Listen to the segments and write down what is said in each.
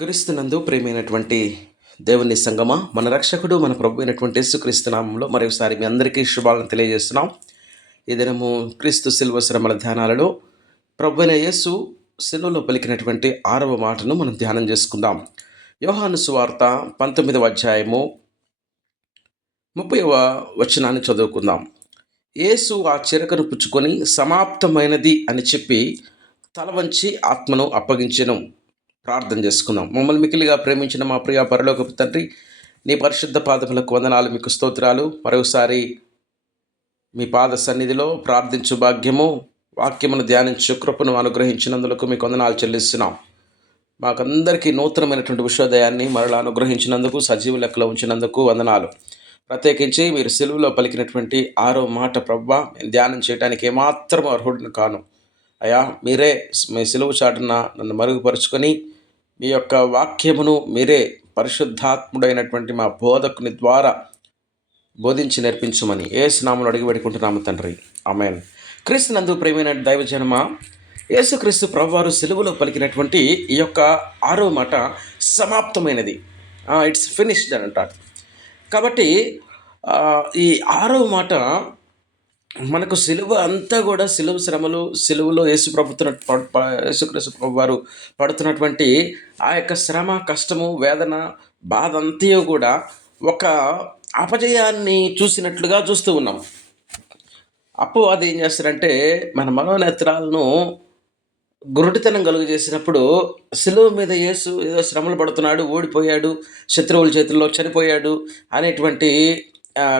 క్రీస్తునందు ప్రియమైనటువంటి దేవుని సంగమా, మన రక్షకుడు మన ప్రభు అయినటువంటి యేసుక్రీస్తు నామంలో మరొకసారి మీ అందరికీ శుభాలను తెలియజేస్తున్నాం. ఈ దినము క్రీస్తు శిలువ శ్రమల ధ్యానాలలో ప్రభు అయిన యేసు శిలువలో పలికినటువంటి 6వ మాటను మనం ధ్యానం చేసుకుందాం. యోహాను సువార్త 19వ అధ్యాయము 30వ వచనాన్ని చదువుకుందాం. యేసు ఆ చిరకను పుచ్చుకొని సమాప్తమైనది అని చెప్పి తల వంచి ఆత్మను అప్పగించెను. ప్రార్థన చేసుకుందాం. మమ్మల్ని మికిలిగా ప్రేమించిన మా ప్రియ పరలోకపు తండ్రి, నీ పరిశుద్ధ పాదములకు వందనాలు, మీకు స్తోత్రాలు. మరోసారి మీ పాద సన్నిధిలో ప్రార్థించు భాగ్యము, వాక్యమును ధ్యానించు కృపను అనుగ్రహించినందుకు మీకు వందనాలు చెల్లిస్తున్నాం. మాకందరికీ నూతనమైనటువంటి విశ్వోదయాన్ని మరలా అనుగ్రహించినందుకు, సజీవ లెక్కలో ఉంచినందుకు వందనాలు. ప్రత్యేకించి మీరు సిలువలో పలికినటువంటి 6వ మాట ప్రభువా, నేను ధ్యానం చేయడానికి ఏమాత్రం అర్హుడిని కాను అయ్యా. మీరే మీ సిలువ చాటున నన్ను మరుగుపరుచుకొని మీ యొక్క వాక్యమును మీరే పరిశుద్ధాత్ముడైనటువంటి మా బోధకుని ద్వారా బోధించి నేర్పించమని యేసు నామములో అడిగి పెట్టుకుంటున్నాము తండ్రి, ఆమేన్. క్రీస్తునందు ప్రియమైన దైవజనమ, యేసుక్రీస్తు ప్రభువారు సిలువలో పలికినటువంటి ఈ యొక్క 6వ మాట సమాప్తమైనది, ఇట్స్ ఫినిష్డ్ అని అంటారు. కాబట్టి ఈ 6వ మాట మనకు సిలువ అంతా కూడా సిలువ శ్రమలు, సిలువలో యేసుక్రీస్తు ప్రభు వారు పడుతున్నటువంటి ఆ యొక్క శ్రమ, కష్టము, వేదన, బాధ అంతా కూడా ఒక అపజయాన్ని చూసినట్లుగా చూస్తూ ఉన్నాం. అపవాది ఏం చేస్తారంటే మన మనోనేత్రాలను గురుడితనం కలుగు చేసినప్పుడు సిలువ మీద యేసు ఏదో శ్రమలు పడుతున్నాడు, ఓడిపోయాడు, శత్రువుల చేతుల్లో చనిపోయాడు అనేటువంటి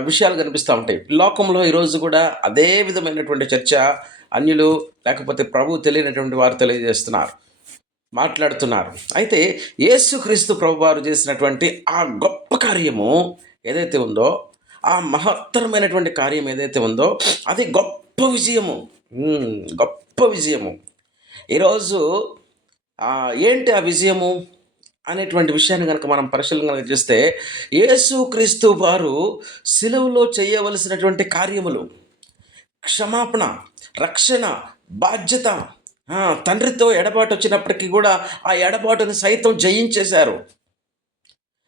విషయాలు కనిపిస్తూ ఉంటాయి. లోకంలో ఈరోజు కూడా అదే విధమైనటువంటి చర్చ అన్యులు, లేకపోతే ప్రభు తెలియనటువంటి వారు తెలియజేస్తున్నారు, మాట్లాడుతున్నారు. అయితే యేసుక్రీస్తు ప్రభు వారు చేసినటువంటి ఆ గొప్ప కార్యము ఏదైతే ఉందో, ఆ మహత్తరమైనటువంటి కార్యం ఏదైతే ఉందో, అది గొప్ప విజయము, గొప్ప విజయము. ఈరోజు ఏంటి ఆ విజయము అనేటువంటి విషయాన్ని కనుక మనం పరిశీలన చేస్తే, యేసుక్రీస్తు వారు సిలువలో చేయవలసినటువంటి కార్యములు, క్షమాపణ, రక్షణ, బాధ్యత, తండ్రితో ఎడబాటు వచ్చినప్పటికీ కూడా ఆ ఎడబాటుని సైతం జయించేశారు.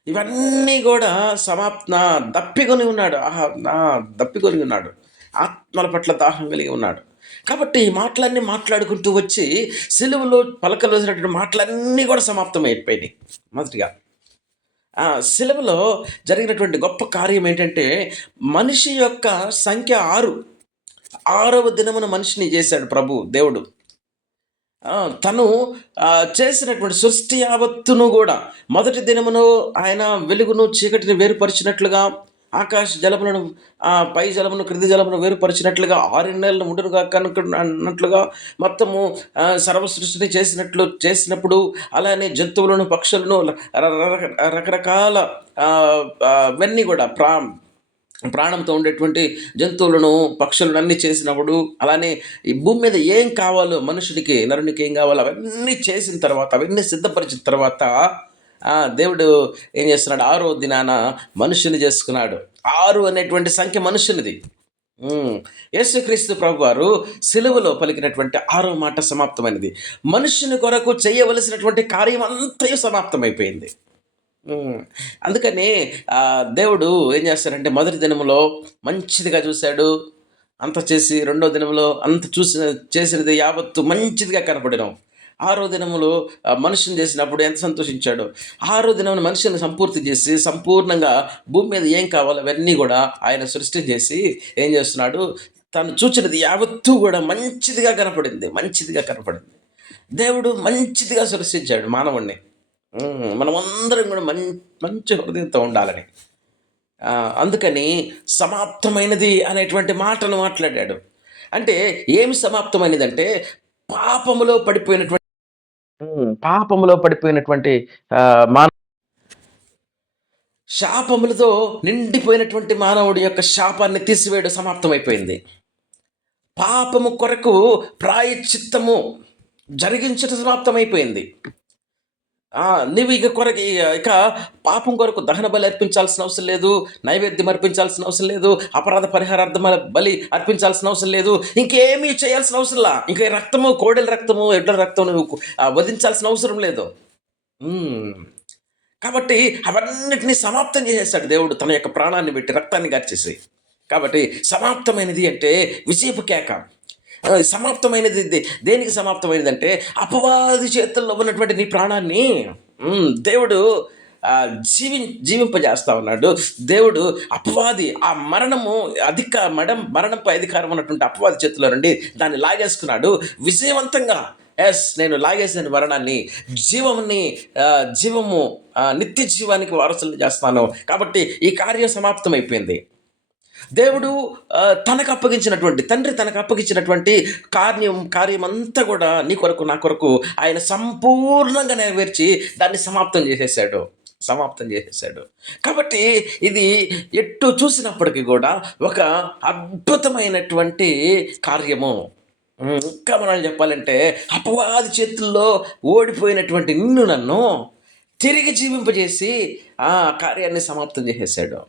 ఇవన్నీ కూడా దప్పికొని ఉన్నాడు, ఆత్మల పట్ల దాహం కలిగి ఉన్నాడు. కాబట్టి ఈ మాటలన్నీ మాట్లాడుకుంటూ వచ్చి సిలువలో పలకవలసినటువంటి మాటలన్నీ కూడా సమాప్తమైపోయినాయి. మొదటిగా సిలువలో జరిగినటువంటి గొప్ప కార్యం ఏంటంటే, మనిషి యొక్క సంఖ్య 6వ దినమున మనిషిని చేశాడు ప్రభు దేవుడు. తను చేసినటువంటి సృష్టి యావత్తును కూడా మొదటి దినమును ఆయన వెలుగును చీకటిని వేరుపరిచినట్లుగా, ఆకాశ జలములను పై జలమును క్రింది జలమును వేరుపరిచినట్లుగా, 6 నెలలు ఉండునుగా అన్నట్లుగా మొత్తము సర్వ సృష్టిని చేసినప్పుడు, అలానే జంతువులను, పక్షులను, రకరకాల ఇవన్నీ కూడా ప్రాణంతో ఉండేటువంటి జంతువులను, పక్షులను అన్నీ చేసినప్పుడు, అలానే ఈ భూమి మీద ఏం కావాలో మనుషుడికి, నరునికి ఏం కావాలో అవన్నీ చేసిన తర్వాత, అవన్నీ సిద్ధపరిచిన తర్వాత దేవుడు ఏం చేస్తున్నాడు, 6వ దినాన మనుషుని చేసుకున్నాడు. 6 అనేటువంటి సంఖ్య మనుషునిది. యేసుక్రీస్తు ప్రభు వారు సిలువలో పలికినటువంటి 6వ మాట సమాప్తమైనది. మనుషుని కొరకు చేయవలసినటువంటి కార్యం అంతా సమాప్తమైపోయింది. అందుకని దేవుడు ఏం చేస్తారంటే, మొదటి దినములో మంచిదిగా చూశాడు, అంత చేసి, రెండో దినములో అంత చేసినది యావత్తు మంచిదిగా కనపడినాం. 6వ దినములో మనుషుని చేసినప్పుడు ఎంత సంతోషించాడు. 6వ దినమున మనిషిని సంపూర్తి చేసి, సంపూర్ణంగా భూమి మీద ఏం కావాలో అవన్నీ కూడా ఆయన సృష్టి చేసి ఏం చేస్తున్నాడు, తను చూచినది యావత్తూ కూడా మంచిదిగా కనపడింది. దేవుడు మంచిదిగా సృష్టించాడు మానవుణ్ణి. మనమందరం కూడా మంచి హృదయంతో ఉండాలని, అందుకని సమాప్తమైనది అనేటువంటి మాటను మాట్లాడాడు. అంటే ఏమి సమాప్తమైనది అంటే, పాపములో పడిపోయినటువంటి శాపములతో నిండిపోయినటువంటి మానవుడి యొక్క శాపాన్ని తీసివేయడం సమాప్తమైపోయింది. పాపము కొరకు ప్రాయశ్చిత్తము జరిగించడం సమాప్తమైపోయింది. నువ్వు ఇక పాపం కొరకు దహన బలి అర్పించాల్సిన అవసరం లేదు, నైవేద్యం అర్పించాల్సిన అవసరం లేదు, అపరాధ పరిహారార్థం బలి అర్పించాల్సిన అవసరం లేదు, ఇంకేమీ చేయాల్సిన అవసరంలా. ఇంకా రక్తము, కోడెల రక్తము, ఎడ్ల రక్తము నువ్వు వధించాల్సిన అవసరం లేదు. హ్మ్. కాబట్టి అవన్నిటిని సమాప్తం చేసేసాడు దేవుడు తన యొక్క ప్రాణాన్ని పెట్టి, రక్తాన్ని కార్చేసి. కాబట్టి సమాప్తమైనది అంటే విజయపు కేక. సమాప్తమైనది దేనికి సమాప్తమైనదంటే అపవాది చేతుల్లో ఉన్నటువంటి నీ ప్రాణాన్ని దేవుడు జీవింపజేస్తా ఉన్నాడు. దేవుడు అపవాది ఆ మరణము మరణంపై అధికారం ఉన్నటువంటి అపవాది చేతిలో నుండి దాన్ని లాగేసుకున్నాడు విజయవంతంగా. ఎస్, నేను లాగేసిన మరణాన్ని, జీవముని జీవము నిత్య జీవానికి వారసులు చేస్తాను. కాబట్టి ఈ కార్యం సమాప్తమైపోయింది. దేవుడు తండ్రి తనకు అప్పగించినటువంటి కార్యమంతా కూడా నీ కొరకు నా కొరకు ఆయన సంపూర్ణంగా నెరవేర్చి దాన్ని సమాప్తం చేసేసాడు. కాబట్టి ఇది ఎటు చూసినప్పటికీ కూడా ఒక అద్భుతమైనటువంటి కార్యము. ఇంకా మనం చెప్పాలంటే అపవాది చేతుల్లో ఓడిపోయినటువంటి నన్ను తిరిగి జీవింపజేసి ఆ కార్యాన్ని సమాప్తం చేసేసాడు.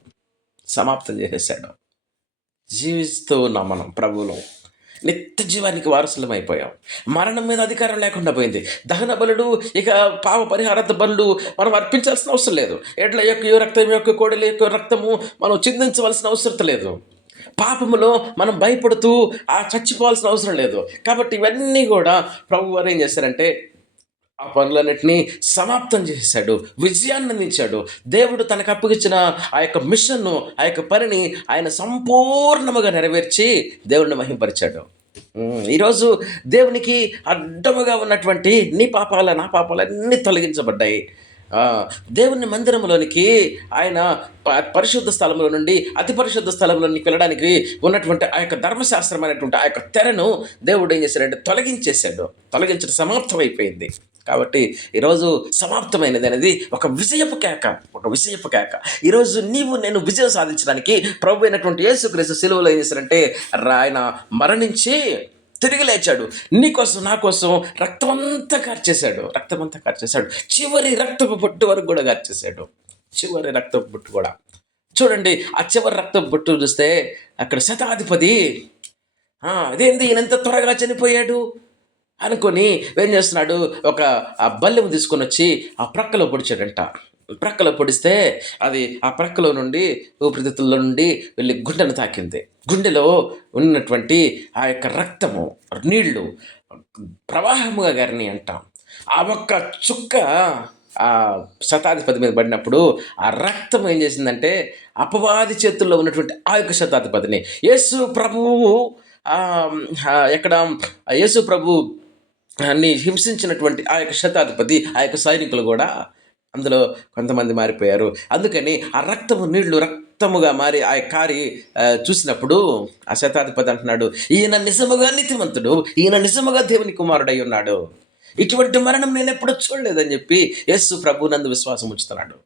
జీవిస్తూ ఉన్నాం మనం ప్రభువులో. నిత్య జీవానికి వారసులం అయిపోయాం. మరణం మీద అధికారం లేకుండా పోయింది. దహన బలులు, ఇక పాప పరిహారార్థ బలులు మనం అర్పించాల్సిన అవసరం లేదు. ఎడ్ల యొక్క రక్తం యొక్క కోడెల యొక్క రక్తము మనం చిందించవలసిన అవసరం లేదు. పాపములో మనం భయపడుతూ చచ్చిపోవాల్సిన అవసరం లేదు. కాబట్టి ఇవన్నీ కూడా ప్రభు వారు ఏం చేశారంటే ఆ పనులన్నింటినీ సమాప్తం చేశాడు, విజయాన్ని అందించాడు. దేవుడు తనకు అప్పగించిన ఆ యొక్క మిషన్ను, ఆ యొక్క పనిని ఆయన సంపూర్ణముగా నెరవేర్చి దేవుడిని మహింపరిచాడు. ఈరోజు దేవునికి అడ్డముగా ఉన్నటువంటి నీ పాపాల నా పాపాలన్నీ తొలగించబడ్డాయి. దేవుని మందిరంలోనికి ఆయన పరిశుద్ధ స్థలంలో నుండి అతి పరిశుద్ధ స్థలంలోనికి వెళ్ళడానికి ఉన్నటువంటి ఆ యొక్క ధర్మశాస్త్రం అనేటువంటి ఆ యొక్క తెరను దేవుడు ఏం చేశాడంటే తొలగించడం సమాప్తం అయిపోయింది. కాబట్టి ఈరోజు సమాప్తమైనది అనేది ఒక విజయపు కేక. ఈరోజు నేను విజయం సాధించడానికి ప్రభు అయినటువంటి యేసుక్రీస్తు సిలువలో ఏం చేశారంటే ఆయన మరణించి తిరిగి లేచాడు. నీకోసం నా కోసం రక్తమంతా కార్చేశాడు. చివరి రక్తపు బొట్టు వరకు కూడా కార్చేశాడు. చూడండి, ఆ చివరి రక్తపు బొట్టు చూస్తే అక్కడ శతాధిపతి అదేంది ఈయనంత త్వరగా చనిపోయాడు అనుకొని ఏం చేస్తున్నాడు, ఒక బల్లెము తీసుకొని వచ్చి ఆ ప్రక్కలో పొడిచాడంట. ప్రక్కలో పొడిస్తే అది ఆ ప్రక్కలో నుండి ఊపిరితిత్తుల్లో నుండి వెళ్ళి గుండెను తాకింది. గుండెలో ఉన్నటువంటి ఆ యొక్క రక్తము, నీళ్లు ప్రవాహముగా గారిని అంటాం. ఆ ఒక్క చుక్క ఆ శతాధిపతి మీద పడినప్పుడు ఆ రక్తం ఏం చేసిందంటే అపవాది చేతుల్లో ఉన్నటువంటి ఆ యొక్క శతాధిపతిని యేసు ప్రభువు ఎక్కడ యేసు ప్రభు అన్ని హింసించినటువంటి ఆ యొక్క శతాధిపతి, ఆ యొక్క సైనికులు కూడా అందులో కొంతమంది మారిపోయారు. అందుకని ఆ రక్తముగా మారి ఆ కారి చూసినప్పుడు ఆ శతాధిపతి అంటున్నాడు, ఈయన నిజముగా నీతిమంతుడు, ఈయన నిజముగా దేవుని కుమారుడై ఉన్నాడు, ఇటువంటి మరణం నేను ఎప్పుడూ చూడలేదని చెప్పి యేసు ప్రభునందు విశ్వాసం ఉంచుతున్నాడు.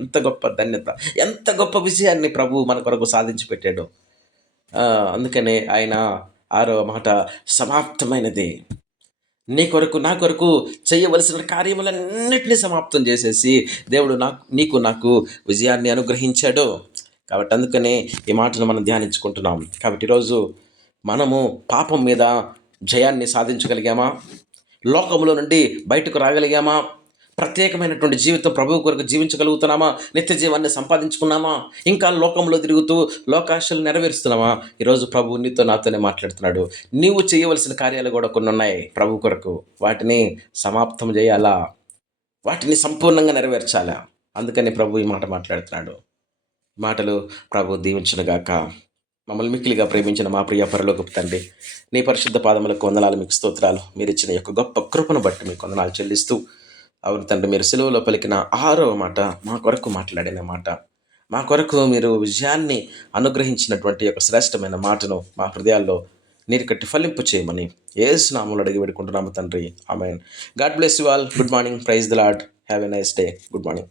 ఎంత గొప్ప ధన్యత, ఎంత గొప్ప విజయాన్ని ప్రభు మన కొరకు సాధించి పెట్టాడు. అందుకనే ఆయన 6వ మాట సమాప్తమైనది. నీ కొరకు నా కొరకు చేయవలసిన కార్యములన్నింటినీ సమాప్తం చేసేసి దేవుడు నాకు విజయాన్ని అనుగ్రహించాడు. కాబట్టి అందుకనే ఈ మాటను మనం ధ్యానించుకుంటున్నాం. కాబట్టి ఈరోజు మనము పాపం మీద జయాన్ని సాధించగలిగామా? లోకంలో నుండి బయటకు రాగలిగామా? ప్రత్యేకమైనటువంటి జీవితం ప్రభువు కొరకు జీవించగలుగుతున్నామా? నిత్య జీవాన్ని సంపాదించుకున్నామా? ఇంకా లోకంలో తిరుగుతూ లోకాశలు నెరవేరుస్తున్నామా? ఈరోజు ప్రభు నీతో నాతోనే మాట్లాడుతున్నాడు. నీవు చేయవలసిన కార్యాలు కూడా కొన్ని ఉన్నాయి ప్రభు కొరకు. వాటిని సమాప్తం చేయాలా, వాటిని సంపూర్ణంగా నెరవేర్చాలా. అందుకని ప్రభు ఈ మాట మాట్లాడుతున్నాడు. మాటలు ప్రభు దీవించునుగాక. మమ్మల్ని మిక్కిలిగా ప్రేమించిన మా ప్రియ పరలోకపు తండ్రి, నీ పరిశుద్ధ పాదములకు వందనాలు, మీకు స్తోత్రాలు. మీరు ఇచ్చిన యొక్క గొప్ప కృపను బట్టి మీకు వందనాలు చెల్లిస్తూ, అవును తండ్రి, మీరు సిలువలో పలికిన 6వ మాట మా కొరకు మాట్లాడిన మాట, మా కొరకు మీరు విజయాన్ని అనుగ్రహించినటువంటి యొక్క శ్రేష్టమైన మాటను మా హృదయాల్లో నీరు కట్టి ఫలింపు చేయమని యేసు నామములో అడిగి వేడుకుంటున్నాము తండ్రి. Amen. God bless you all. Good morning. Praise the Lord. Have a nice day. Good morning.